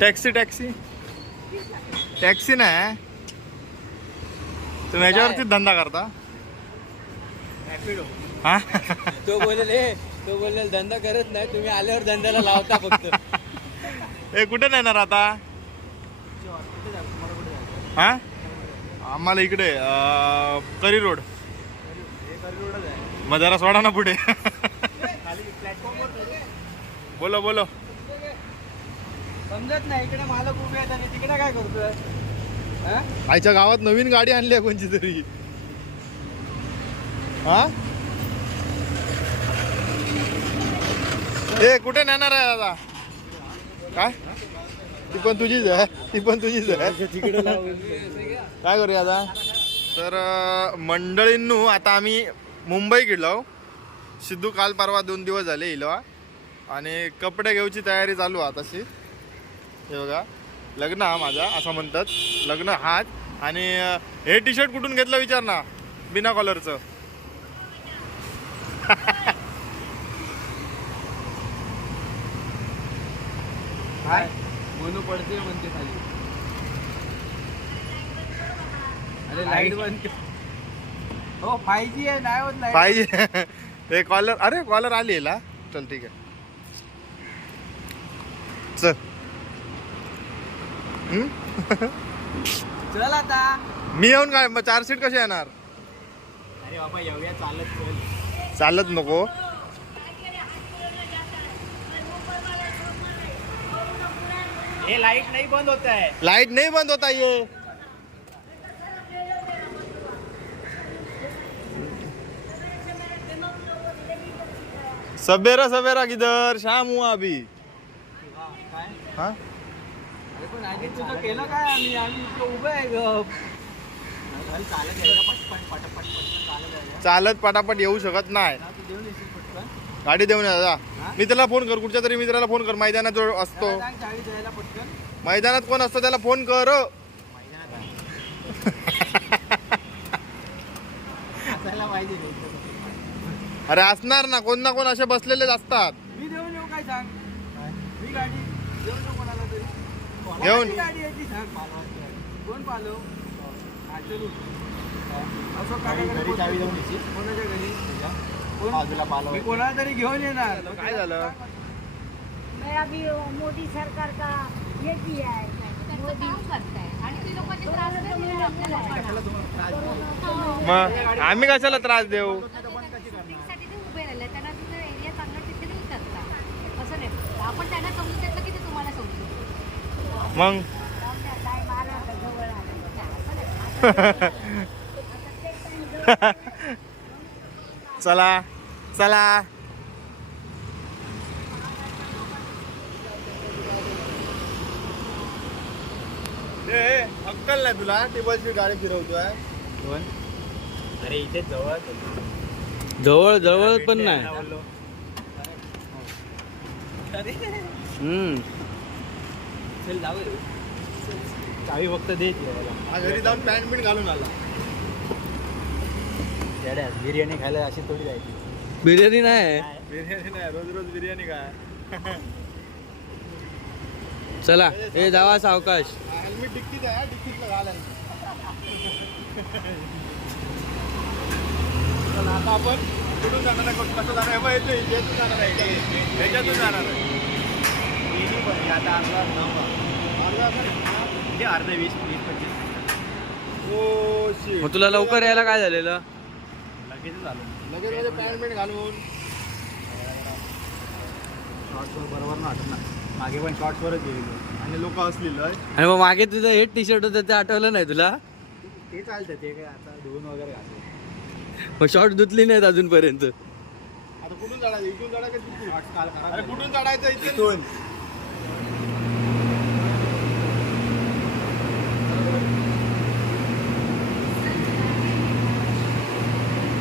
Taxi taxi. Taxi नाही. तुम्ही याच्यावरती धंदा करता? हा? तो बोलेल तो बोलेल धंदा करत नाही. तुम्ही आल्यावर धंद्याला लावता फक्त. ए कुठे नेणार आता? हा? आम्हाला इकडे अं, करी रोड. मग जरा सोडा ना पुढे. बोलो बोलो. समजत नाही इकडे मालक उभे आहेत आणि तिकडे काय करतोय? हा? आईच्या गावात नवीन गाडी आणली आहे कोणची तरी. हा? ए कुठे नेणार आहे दादा? काय? ती पण तुझीच आहे ती पण तुझीच आहे. तिकडे काय करूया आता? तर अं, मंडळींनू आता आम्ही मुंबई गेलो सिद्धू काल परवा दोन दिवस झाले इलो. आणि कपडे घेऊची तयारी चालू आहे तशी हे बघा. लग्न हा माझा असं म्हणतात. लग्न हाच. आणि हे टी शर्ट कुठून घेतलं विचार ना बिना कॉलरचं काय पडते म्हणते खाली. अरे लाइट बंद हो फाय जी आहे नाही होत लाइट पाहिजे हे कॉलर अरे कॉलर आली याला चल ठीक आहे चल हम्म? चल आता. मी येऊन काय मग चार सीट कशी येणार? अरे बाबा एवढ्या चालत चल. चालत नको. हे लाइट नाही बंद होत आहे. लाइट नहीं बंद होता ये सवेरा सवेरा किधर शाम हुआ अभी. हाँ? अरे पण आधी तुझं केलं काय आम्ही? आम्ही इथं उभं आहे गप चालत यायला पटपट पटपट पटपट चालत यायला. चालत पटापट येऊ शकत नाही. तू देऊन येशील पटकन? गाडी देऊन ये दादा? मी त्याला फोन कर कुठच्या तरी मित्राला फोन कर मैदानात जो असतो. त्याला सांग चाळीस द्यायला पटकन. मैदानात कोण असतो त्याला फोन कर. असायला पाहिजे नाही. अरे असणार ना कोण ना कोण असे बसलेलेच असतात. मी देऊन येऊ काय सांग मी गाडी देऊन येऊ कोणाला तरी घेऊन. कोण पालव. कोणाच्या घरी? कोणाला तरी घेऊन येणार. काय झालं? मैं अभी वो मोदी सरकार का ये किया है मोदी मग आम्ही कशाला त्रास देऊ शूटिंगसाठी ते उभे राहिले त्यांना तिथे एरिया चांगला तिथे देऊ शकता असं नाही आपण त्यांना समजून घेतलं की ते तुम्हाला समजून मग चला चला ए, अक्कल नाही तुला टेबलची गाडी फिरवतोय. अरे इथे जवळ. जवळ जवळ पण नाही. हम्म. चल जाऊ चावी फक्त दे हा घरी जाऊन पॅन्ट बिन घालून आला. बिर्याणी खायला अशी थोडी जायची. बिर्याणी नाही बिर्याणी नाही रोज रोज बिर्याणी काय चला हे जावा सावकाश. हेल्मेट डिक्कीत आहे डिक्कीतलं आता आपण कुठून जाणार आहे? कसं जाणार आहे? इथून जाणार आहे. इथे. ह्याच्यातून जाणार आहे. आता अर्धा अर्धा तास? म्हणजे अर्धे वीस वीस पंचवीस. ओ shit. मग तुला लवकर यायला काय झालेलं? लगेच झालं लगेच म्हणजे पॅन्ट घालून शॉर्ट्सवर बरोबर ना ना. मागे पण शॉर्ट्सवरच गेलेलो. आणि लोक असलेलं आणि मग मागे तुझं हेट टी शर्ट होतं ते आठवलं नाही तुला? ते चालतं ते काय आता धुवून वगैरे घालतो. मग शॉर्ट धुतली नाहीत अजूनपर्यंत. आता कुठून चढायचं? इथून. कुठून चढायचं इथून.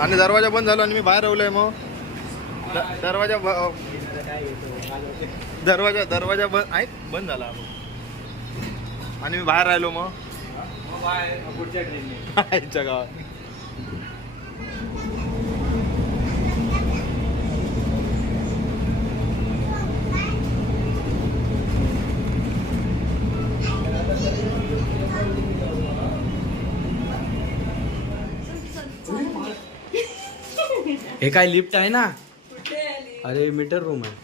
आणि दरवाजा बंद झाला आणि मी बाहेर राहिलोय मग. द- दरवाजा. दरवाजा दरवाजा बंद आहे बंद झाला मग आणि मी बाहेर राहिलो मग. मग पुढच्या गावात. हे काय लिफ्ट आहे ना? अरे मीटर रूम आहे.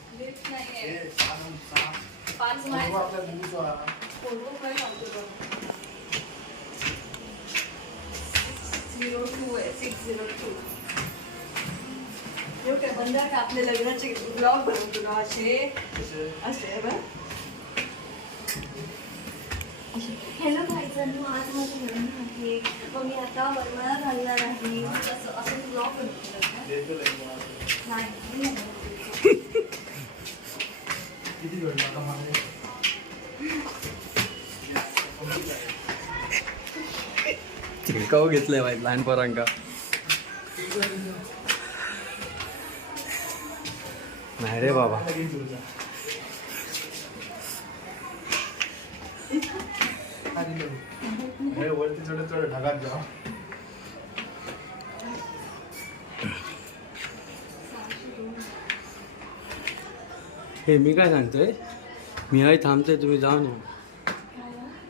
आपले लग्नाचे ब्लॉग बनवतो ना असे. असे बघ. हॅलो भाईजानू आज माझं लग्न आहे मग मी आता वरमाळा घालणार आहे. असं असं ब्लॉग बनवतो. नाही मी घेतलंय लहान पोरांका. नाही रे बाबा. हे वरती थोडं थोडं ढगात जा. हे मी काय सांगतोय? मी आहे थांबतोय तुम्ही जाऊन या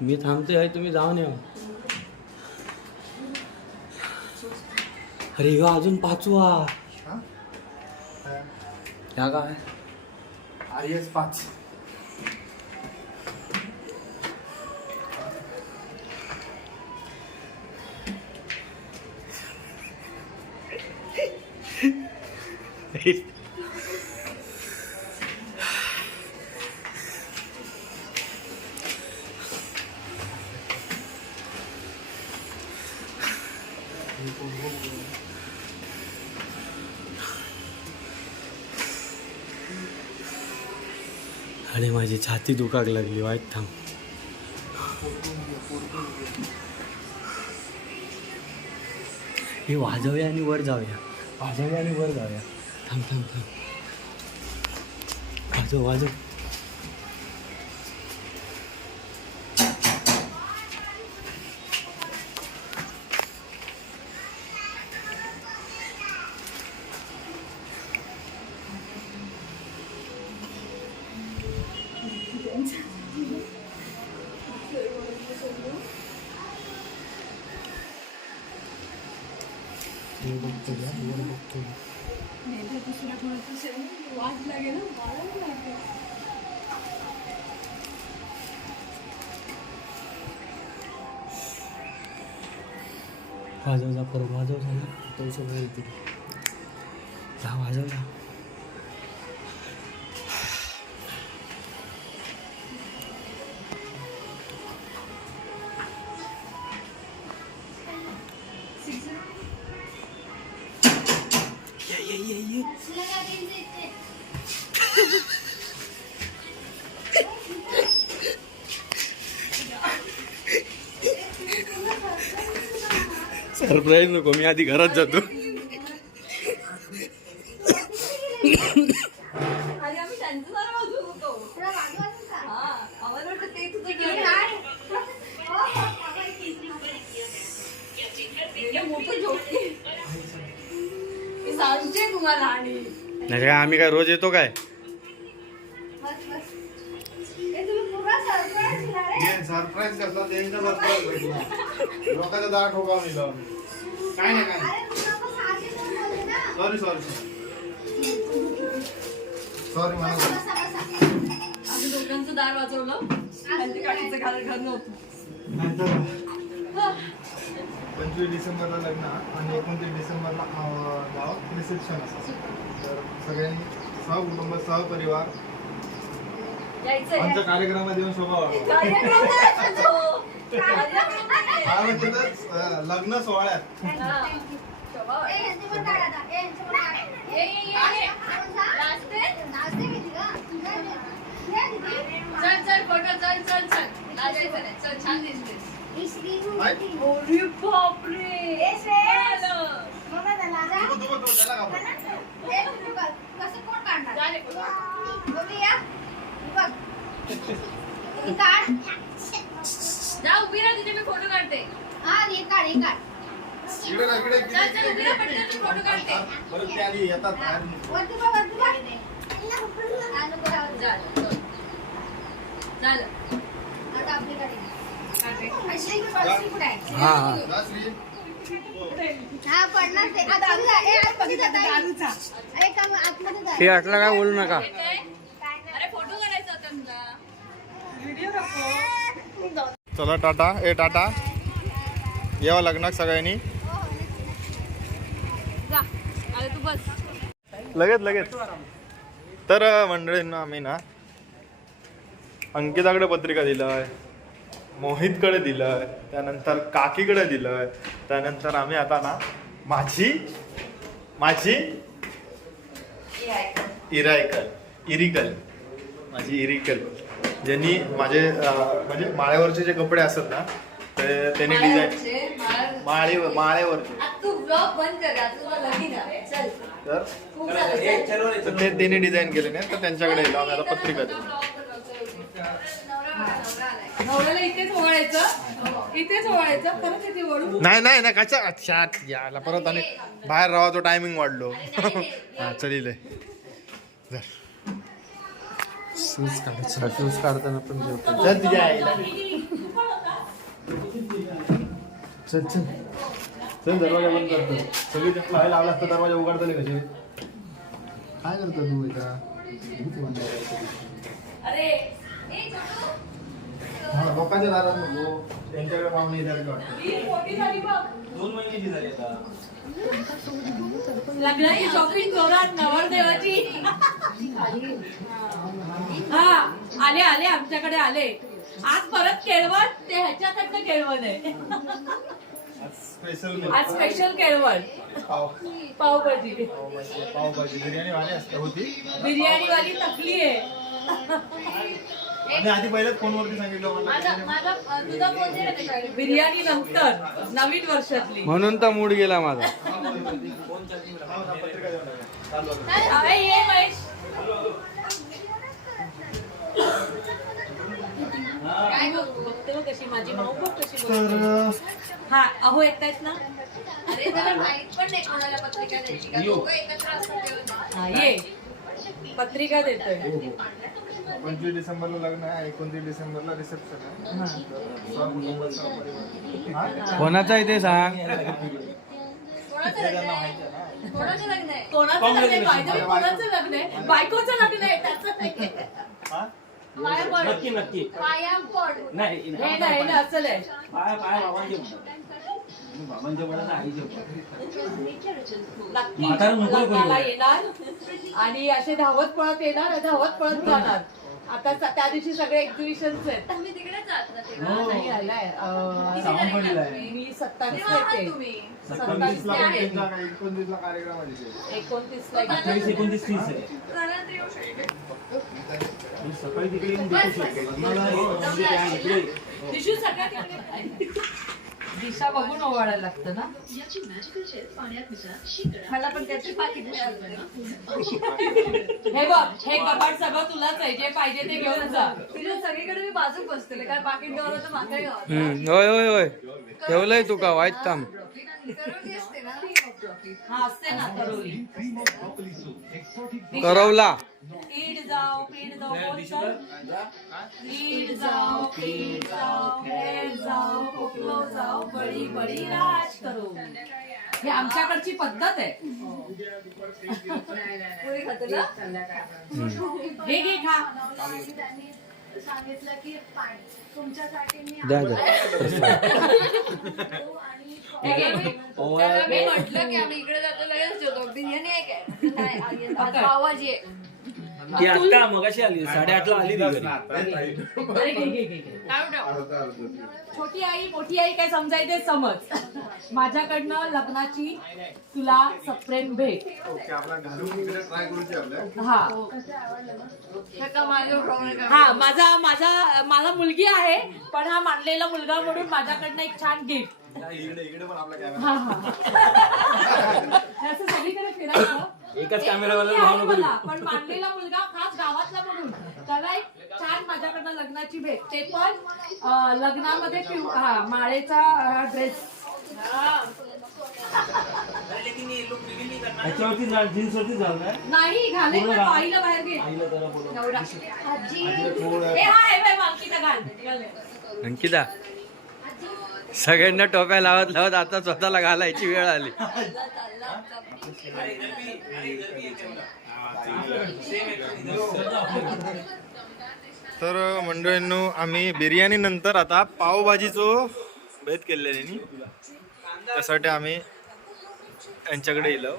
मी थांबतोय आहे तुम्ही जाऊन या अरे ह्यो अजून पाचवा. ह्या काय? आय एस पाच. छाती दुखाक लागली वाईट थांब. हे वाजवूया आणि वर जाऊया. वाजवूया आणि वर जाऊया. थांब थांब थांब. वाजव वाजव. वाजव जा परत वाजव जा ना. पैसे येतील. जा वाजव जा. Joke आहे. मी सांगते तुम्हाला आणि. नाही काय आम्ही काय रोज येतो काय? सरप्राईज कसला त्यांचा सरप्राईज भेटला लोकांचा दार ठोकावून दिला काय नाही काय सॉरी सॉरी सॉरी मला आम्ही दोघांचं दार वाजवलं. घर घर नव्हतं. पंचवीस डिसेंबरला लग्न आणि एकोणतीस डिसेंबरला अं, गावात रिसेप्शन असतं. तर सगळ्यांनी सहकुटुंब सहपरिवार यायचंय. आमच्या कार्यक्रमात येऊन. कार्यक्रम तो. तर, अं, लग्न सोहळ्यात? चल चल फोटो चल चल चल नाचायचं नाही. चल छान दिसतेस अरे बापरे आलं. तू- तू- तू- त्याला घाबरतो. झाले फोटो. जा उभी राहा तिथे मी फोटो काढते इकडे ना, इकडे- इकडे- चल, चल, इकडे- उभी राहा, पटकन मी फोटो काढते. परत ते आधी येतात बाहेर. झालं चल. झालं काढते. हा हा जा, श्री. हा पडणार ते आतमध्ये जा. ए, आतमध्ये जा, ताई. ए, काम आतमध्ये जा. ते आटला काय बोलू नका अरे फोटो काढायचा होता तुला चला टाटा. ए टाटा. यावं लग्नाक सगळ्यांनी. लगेच लगेच. तर मंडळींना आम्ही ना अंकिताकडे पत्रिका दिलंय मोहितकडे दिलंय त्यानंतर काकीकडे दिलंय त्यानंतर आम्ही आता ना माझी माझी इरायकल इरिकल माझी इरिकल. ज्यांनी माझे म्हणजे माळ्यावरचे जे कपडे असतात ना ते त्यांनी डिझाईन माळे माळ्यावरचे. आता तू ब्लॉग बंद कर आता तुला लगीन आहे. चल. तर? ते त्यांनी डिझाईन केले नाही तर त्यांच्याकडे गेलो आम्ही आता पत्रिका दिली नाही नाही ना कशा अच्छा याला परत आणि बाहेर राहा तो टायमिंग वाढलो. हा चलिले शूज काढायचं. शूज काढताना पण जेवतो. चल तुझ्या आईला. चल चल. चल दरवाजा बंद करतो. सगळी लावला असता दरवाजा उघडतले कसे? काय करतो तू हा लोकांच्या दारात नको. त्यांच्याकडे पाहुणे येतात वाटतं. ही मोठी झाली बघ. दोन महिन्याची झाली आता. लग्नाची शॉपिंग जोरात नवरदेवाची. हा आले आले आमच्याकडे आले. आज परत केळवण ते ह्याच्याकडनं केळवण आहे. स्पेशल आज स्पेशल केळवण. पाव. पावभाजी. पावभाजी पावभाजी. बिर्याणी वाली असते होती. बिर्याणी वाली तकली आहे. आणि आधी पहिलेच फोनवरती सांगितलं मला. बिर्याणी नंतर नवीन वर्षातली. म्हणून तर मूड गेला माझा पत्रिका देऊन टाका. चालू आहे. अरे ये महेश काय बघते बघ कशी माझी माऊ बघ कशी बोलते. तर हा अहो येत आहेत ना? अरे त्याला माहीत पण नाही कोणाला पत्रिका द्यायची का? दोघं एकत्र असतात तेव्हा. हा, ये. पत्रिका देतोय. पंचवीस डिसेंबरला लग्न आहे एकोणतीस डिसेंबरला रिसेप्शन आहे. तर. हा? कोणाचा आहे ते सांग? कोणाचं लग्न आहे? कोणाचं लग्न आहे? कोणाचं लग्न आहे? लग्न बायकोचं लग्न आहे त्याचं नाही. हा? नक्की नक्की. पाया पड. नाही हे नाही ना असं आहे पाय पाय बाबांचे म्हणतात बाबांचे म्हणा आईचे म्हातारं नको येणार आणि असे धावत पळत येणार धावत पळत जाणार. आता स- त्या दिवशी सगळे एक्झिबिशन आहेत. तुम्ही तिकडेच जात ना तेव्हा? हो. नाही आलाय अं, सावंतवाडीला आहे. मी सत्तावीस तेव्हा आहात येते. तुम्ही. सत्तावीस ला एकोणतीसला एकोणतीसला कार्यक्रम आहे तिथे. एकोणतीस ला अठ्ठावीस एकोणतीस तीस आहे. झालं तर येऊ शकते. मी सकाळी तिकडे येऊन भेटू शकतो हे म्हणजे काय इकडे दिशा बघून ओवाळायला लागतं ना? मला पण त्याची पाकिट हे बघ हे कपाट सगळं तुलाच आहे जे पाहिजे ते घेऊन जा. तिला सगळीकडे मी बाजूक बसतेले कारण पाकिट गावलं तर मागे होय होय होय. ठेवलंय तुका वाईट थांब करवली हा ईड जाओ पीड जाओ बोल. ईड जाओ पीड जाओ खेळ जाओ कोकलो जाओ बडी बडी राज करो. ही आमच्याकडची पद्धत आहे. ना घे खा. सांगितलं की पाणी तुमच्यासाठी मी द्या हे मी म्हटलं की आम्ही इकडे जातो लगेच बिर्याणी आहे. काय पावभाजी आहे ती आता मगाशी आली आली ती घरी. अरे घे घे घे घे. काय म्हणतो? छोटी आई मोठी आई काय समजायचे समज. माझ्याकडनं लग्नाची तुला सप्रेम भेट. हा. माझा माझा मला मुलगी आहे पण हा मानलेला मुलगा म्हणून माझ्याकडनं एक छान गिफ्ट इकडे इकडे पण आपला कॅमेरा हा हा हे. असं सगळीकडे फिरायचं. एकच कॅमेरावाला नको मला, पण मानलेला मुलगा खास गावातला म्हणून. त्याला एक छान माझ्याकडनं लग्नाची भेट. ते पण अं, लग्नामध्ये पिव- हा माळेचा ड्रेस जीन्स वरती काय? नाही घाले पण आईला बाहेर घे. आईला जरा बोलव. एवढा. थोडं हे हा हे बाई मालकीचा घाल. घाल. अंकिता. सगळ्यांना टोप्या लावत लावत आता स्वतःला घालायची वेळ आली. तर मंडळींनो आम्ही बिर्याणी नंतर आता पावभाजीचो भेद केलेली त्यासाठी आम्ही यांच्याकडे येलो.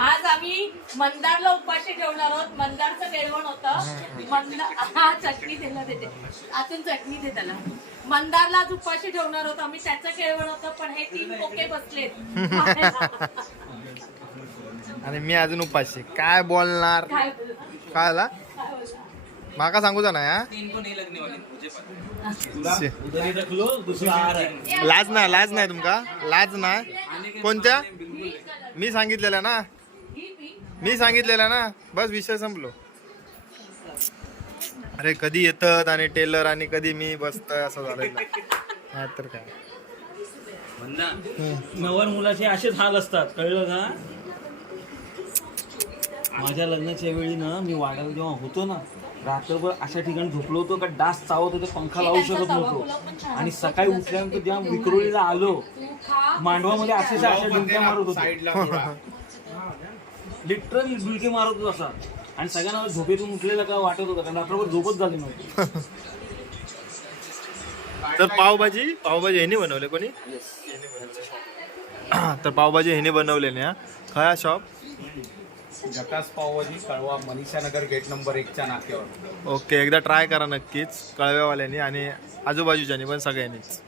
आज आम्ही मंदारला उपाशी ठेवणार आहोत. मंदारचं केळवण होतं. मंदार हा चटणी दिला देते. आतून चटणी दे त्याला. मंदारला आज उपाशी ठेवणार आहोत. आम्ही त्याचं केळवण होतं पण हे तीन पोके बसलेत आणि मी अजून उपाशी. काय बोलणार? काय आला? माका ना दुसरा आहार आहे लाज नाही लाज नाही तुमका? लाज नाही. कोणत्या? मी सांगितलेल्या ना? मी सांगितलेल्या ना? बस विषय संपलो. अरे कधी येतात आणि टेलर आणि कधी मी बसतोय असं झालं नाही तर काय? नवर मुलाचे असेच हाल असतात कळलं का? माझ्या लग्नाच्या वेळी ना मी वाड्याला जेव्हा होतो ना रात्रभर अशा ठिकाणी झोपलो होतो का डास चावत होते पंखा लावू शकत नव्हतो. आणि सकाळी उठल्यानंतर जेव्हा विक्रोळीला आलो मांडवामध्ये अक्षरशः अशा डुलक्या मारत होतो. लिटरली डुलके मारत होतो असा. आणि सगळ्यांना झोपेतून उठलेलं का वाटत होतं कारण रात्रभर झोपच झाली नव्हती. तर पावभाजी पावभाजी ह्याने बनवले कोणी? तर पावभाजी ह्याने बनवले ना खया शॉप? जकास पावभाजी कळवा मनीषा नगर गेट नंबर एकच्या नाक्यावर. ओके एकदा ट्राय करा नक्कीच कळव्यावाल्यांनी आणि आजूबाजूच्यानी पण सगळ्यांनीच.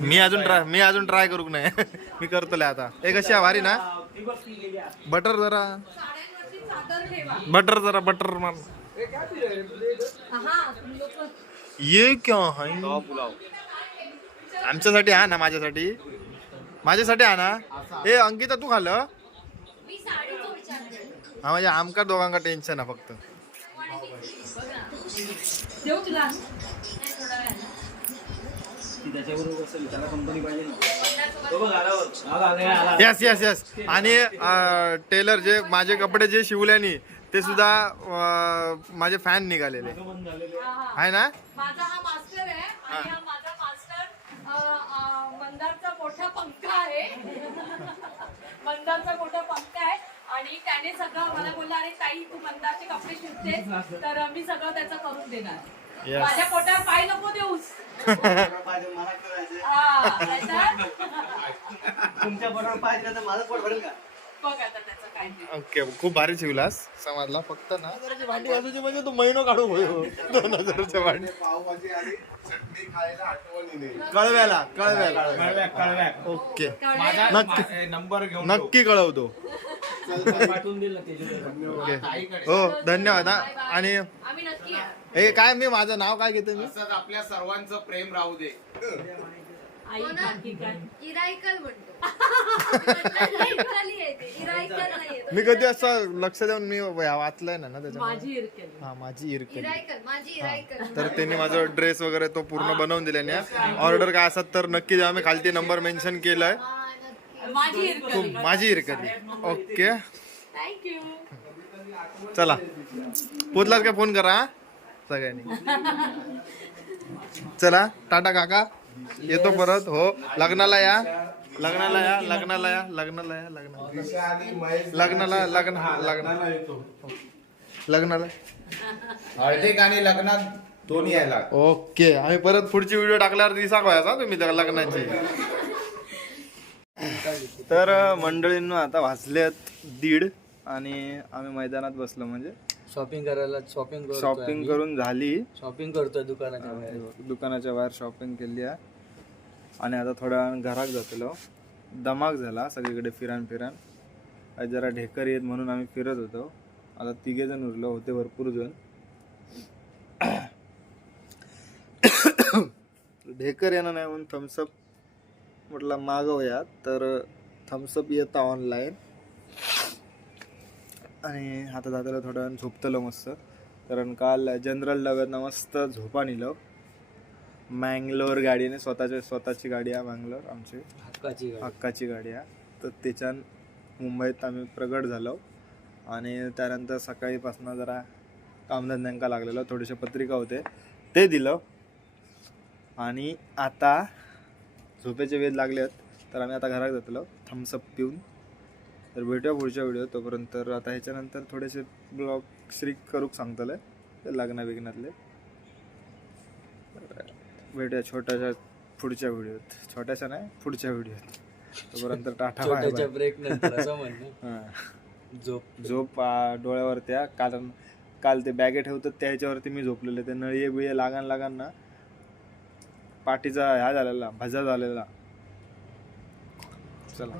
मी अजून ट्राय मी अजून ट्राय करू नाही? मी करतोय आता. हे कशी आभारी ना? बटर जरा. बटर जरा बटर मार. ये क्या आमच्यासाठी हा ना माझ्यासाठी. माझ्यासाठी हा ना हे अंकिता तू खाल्लं? हा म्हणजे आमका दोघांका टेन्शन आहे फक्त. देऊ तुला. यस यस यस आणि टेलर जे माझे कपडे जे शिवल्यानी ते सुद्धा माझे फॅन निघालेले. आहे ना? मंदारचा मोठा पंखा आहे. मंदारचा मोठा पंखा आहे. आणि त्याने सगळं मला बोलला अरे ताई तू मंदारचे कपडे शिवतेस तर मी सगळं त्याचं करून देणार. माझ्या पोटावर पाय नको देऊस. हा? तुमच्या बरोबर पाहिजे तर माझं पोट भरेल का? बघ आता त्याचं काय ते. ओके खूप भारी शिवलास समाजला फक्त ना. भांडी वाजूची म्हणजे तू महिनो काढू दोन हजाराच्या भांडी. कळव्याला कळव्याला. कळव्याक ओके. माझा नक्की. मा- नंबर घेऊन नक्की कळवतो. पाठवून दिल हो धन्यवाद हा. आणि आम्ही नक्की येऊ. हे काय मी माझं नाव काय घेतो मी? असंच आपल्या सर्वांचं प्रेम राहू दे. आई बाकी काय? इरायकल म्हणतो. मी कधी असं लक्ष देऊन मी वाचलंय ना ना त्याच्यामध्ये? माझी इरकेल हा माझी इरकली तर त्यांनी माझं ड्रेस वगैरे तो पूर्ण बनवून दिल्याने ऑर्डर काय असत तर नक्की जेव्हा मी खालती नंबर मेन्शन केलाय. माझी इरकेल खूप माझी इरकली ओके. थँक्यू चला. पोचलाच का फोन करा हा? सगळ्यांनी. चला टाटा काका. येतो परत हो. लग्नाला या. लग्नाला या लग्नाला या लग्नाला या लग्नाला लग्नाला लग्न हा लग्नाला लग्नाला. हळदीक आणि लग्नात दोन्ही यायला. ओके आम्ही परत पुढची व्हिडिओ टाकल्यावर दिसा का तुम्ही त्या लग्नाची. तर मंडळींनो आता वाजलेत दीड आणि आम्ही मैदानात बसलो म्हणजे. शॉपिंग करायला शॉपिंग शॉपिंग करून झाली. शॉपिंग करतोय दुकानाच्या बाहेर. दुकानाच्या बाहेर शॉपिंग केली आहे. आणि आता थोड्या वेळान घराक जातलो. दमाक झाला सगळीकडे फिरान फिरान. आज जरा ढेकर येत म्हणून आम्ही फिरत होतो. आता तिघे जण उरलो होते भरपूर जण. ढेकर येणं नाही म्हणून थम्सअप म्हटलं मागवूया तर थम्सअप येता ऑनलाईन आणि आता जाताना थोड्या झोपतलो मस्त. कारण काल जनरल डब्यातनं मस्त झोपा निलो. मँगलोर गाडीने स्वतःच्या स्वतःची गाडी आहे मँगलोर आमची. हक्काची गाडी. हक्काची गाडी आहे. तर त्याच्यान मुंबईत आम्ही प्रगट झालो. आणि त्यानंतर सकाळीपासून जरा कामधंद्यांका लागलेलो. थोडेसे पत्रिका होते. ते दिलं. आणि आता झोपेचे वेध लागले आहेत. तर आम्ही आता घरात जातलो. थम्सअप पिऊन. तर भेटूया पुढच्या व्हिडिओ तोपर्यंत. तर आता ह्याच्यानंतर थोडेसे ब्लॉग श्री करूक सांगतले. लग्न बिग्नातले भेटूया छोट्याशा पुढच्या व्हिडिओत छोट्याशा नाही पुढच्या व्हिडिओत तोपर्यंत टाटा बाय बाय. ब्रेक नंतर असं म्हणणं हां. झोप. झोप आ, डोळ्यावर त्या कारण काल ते बॅगे ठेवतात त्या ह्याच्यावरती मी झोपलेले. ते नळी बिळे लागान लागान ना पाठीचा ह्या झालेला भजा झालेला. चला.